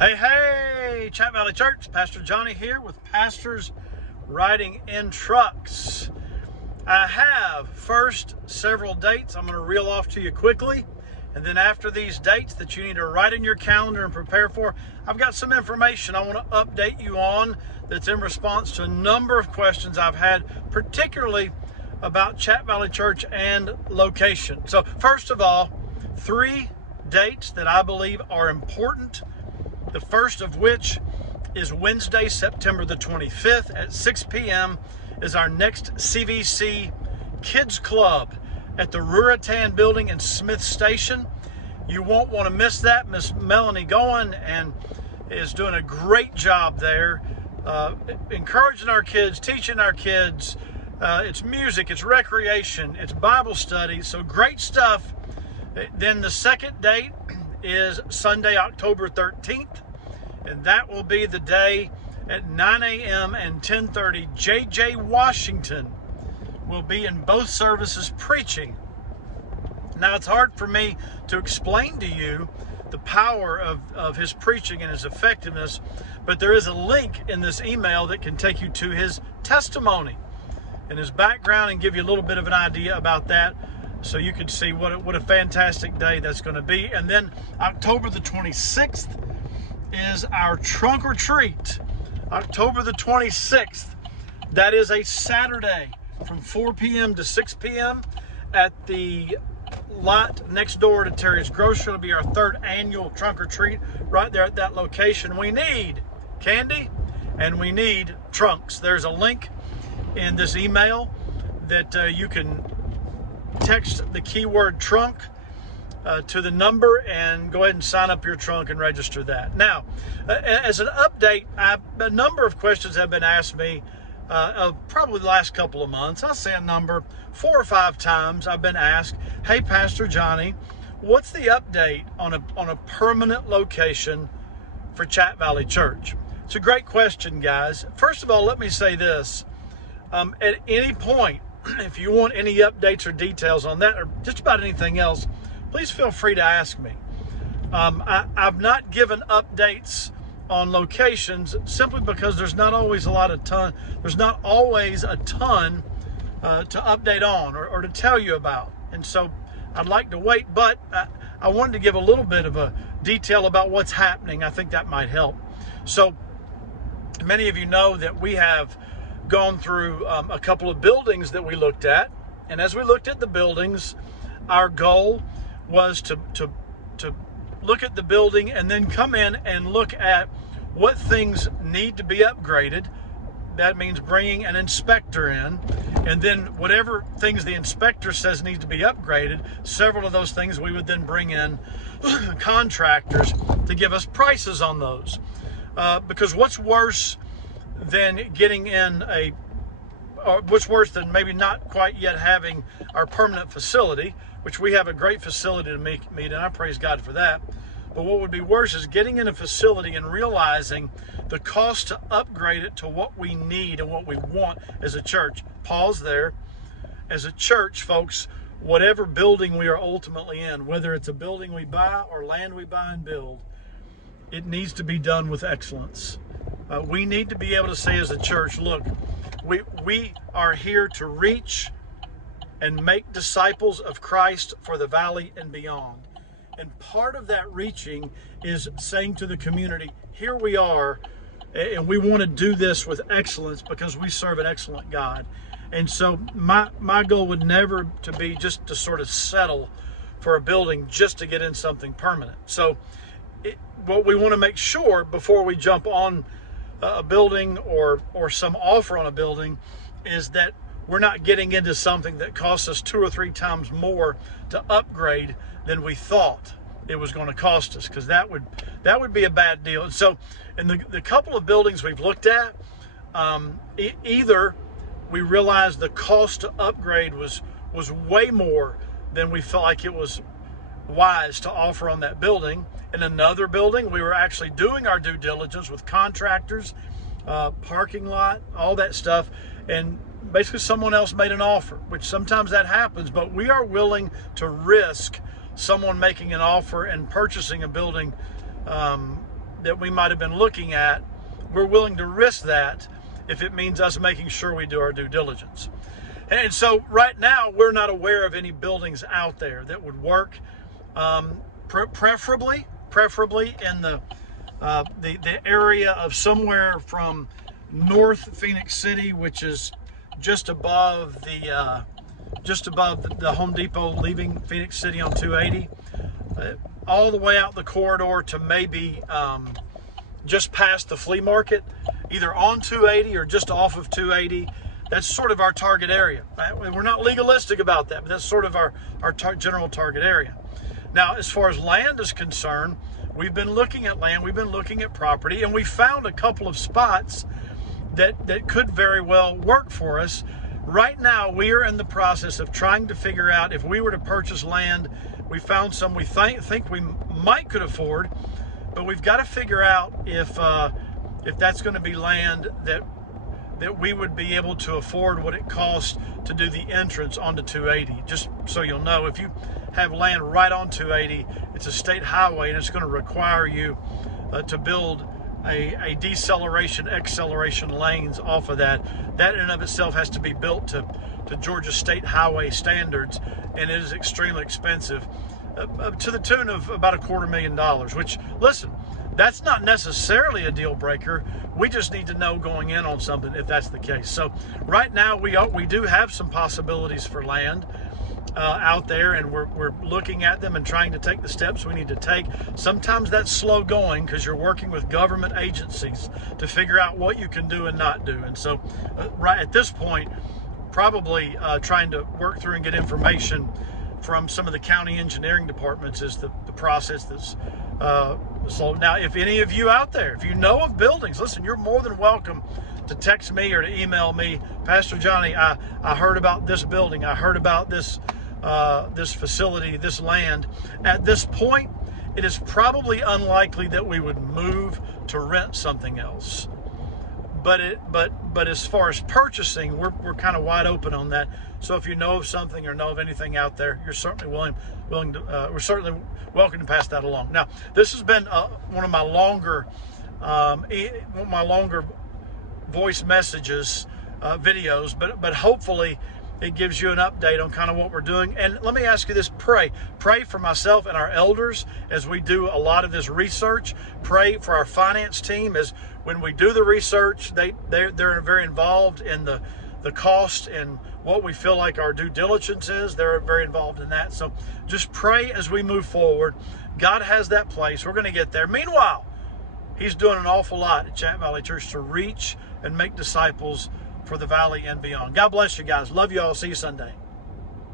Hey, Chat Valley Church, Pastor Johnny here with Pastors Riding in Trucks. I have first several dates I'm going to reel off to you quickly, and then after these dates that you need to write in your calendar and prepare for, I've got some information I want to update you on that's in response to a number of questions I've had, particularly about Chat Valley Church and location. So first of all, 3 dates that I believe are important. The first of which is Wednesday, September the 25th at 6 p.m. is our next CVC Kids Club at the Ruritan building in Smith Station. You won't want to miss that. Miss Melanie Goen and is doing a great job there, encouraging our kids, teaching our kids. It's music, it's recreation, it's Bible study, so great stuff. Then the second date is Sunday, October 13th, and that will be the day at 9 a.m. and 10:30. J.J. Washington will be in both services preaching. Now, it's hard for me to explain to you the power of his preaching and his effectiveness, but there is a link in this email that can take you to his testimony and his background and give you a little bit of an idea about that, so you can see what a fantastic day that's going to be. And then October the 26th is our trunk or treat. October the 26th. That is a Saturday from 4 p.m. to 6 p.m. at the lot next door to Terry's Grocery. It'll be our 3rd annual trunk or treat right there at that location. We need candy and we need trunks. There's a link in this email that you can text the keyword trunk to the number and go ahead and sign up your trunk and register that. Now, as an update, a number of questions have been asked me of probably the last couple of months. I'll say a number, 4 or 5 times I've been asked, hey, Pastor Johnny, what's the update on a permanent location for Chat Valley Church? It's a great question, guys. First of all, let me say this. At any point, if you want any updates or details on that or just about anything else, please feel free to ask me. I've not given updates on locations simply because there's not always a ton to update on or to tell you about. And so I'd like to wait, but I wanted to give a little bit of a detail about what's happening. I think that might help. So many of you know that we have gone through a couple of buildings that we looked at. And as we looked at the buildings, our goal was to look at the building and then come in and look at what things need to be upgraded. That means bringing an inspector in, and then whatever things the inspector says need to be upgraded, several of those things we would then bring in contractors to give us prices on those. Because what's worse than what's worse than maybe not quite yet having our permanent facility, which we have a great facility to meet, and I praise God for that. But what would be worse is getting in a facility and realizing the cost to upgrade it to what we need and what we want as a church. Pause there. As a church, folks, whatever building we are ultimately in, whether it's a building we buy or land we buy and build, it needs to be done with excellence. We need to be able to say as a church, look, we are here to reach and make disciples of Christ for the valley and beyond. And part of that reaching is saying to the community, here we are, and we want to do this with excellence because we serve an excellent God. And so my goal would never to be just to sort of settle for a building just to get in something permanent. So what we want to make sure before we jump on a building or some offer on a building is that we're not getting into something that costs us 2 or 3 times more to upgrade than we thought it was going to cost us, because that would be a bad deal. And so in the couple of buildings we've looked at, either we realized the cost to upgrade was way more than we felt like it was wise to offer on that building. In another building, we were actually doing our due diligence with contractors, parking lot, all that stuff, and basically someone else made an offer, which sometimes that happens, but we are willing to risk someone making an offer and purchasing a building that we might have been looking at, we're willing to risk that if it means us making sure we do our due diligence. And so right now, we're not aware of any buildings out there that would work, preferably in the area of somewhere from North Phoenix City, which is just above the Home Depot leaving Phoenix City on 280, all the way out the corridor to maybe just past the flea market, either on 280 or just off of 280. That's sort of our target area. We're not legalistic about that, but that's sort of our general target area. Now, as far as land is concerned, we've been looking at land, we've been looking at property, and we found a couple of spots that could very well work for us. Right now, we are in the process of trying to figure out if we were to purchase land. We found some we think we might could afford, but we've got to figure out if that's going to be land that we would be able to afford what it costs to do the entrance onto 280. Just so you'll know, if you have land right on 280, it's a state highway, and it's going to require you to build a deceleration, acceleration lanes off of that. That in and of itself has to be built to Georgia state highway standards, and it is extremely expensive, to the tune of about $250,000, which, listen, that's not necessarily a deal breaker. We just need to know going in on something if that's the case. So right now we do have some possibilities for land out there, and we're looking at them and trying to take the steps we need to take. Sometimes that's slow going because you're working with government agencies to figure out what you can do and not do. And so right at this point, probably trying to work through and get information from some of the county engineering departments is the process that's so now, if any of you out there, if you know of buildings, listen, you're more than welcome to text me or to email me. Pastor Johnny, I heard about this building. I heard about this facility, this land. At this point, it is probably unlikely that we would move to rent something else. But as far as purchasing, we're kind of wide open on that. So if you know of something or know of anything out there, you're certainly willing to. We're certainly welcome to pass that along. Now, this has been one of my longer voice messages, videos, but hopefully it gives you an update on kind of what we're doing. And let me ask you this: pray for myself and our elders as we do a lot of this research. Pray for our finance team as when we do the research, they're very involved in the cost and what we feel like our due diligence is. They're very involved in that. So just pray as we move forward. God has that place. We're going to get there. Meanwhile, He's doing an awful lot at Chat Valley Church to reach and make disciples for the valley and beyond. God bless you guys. Love you all. See you Sunday.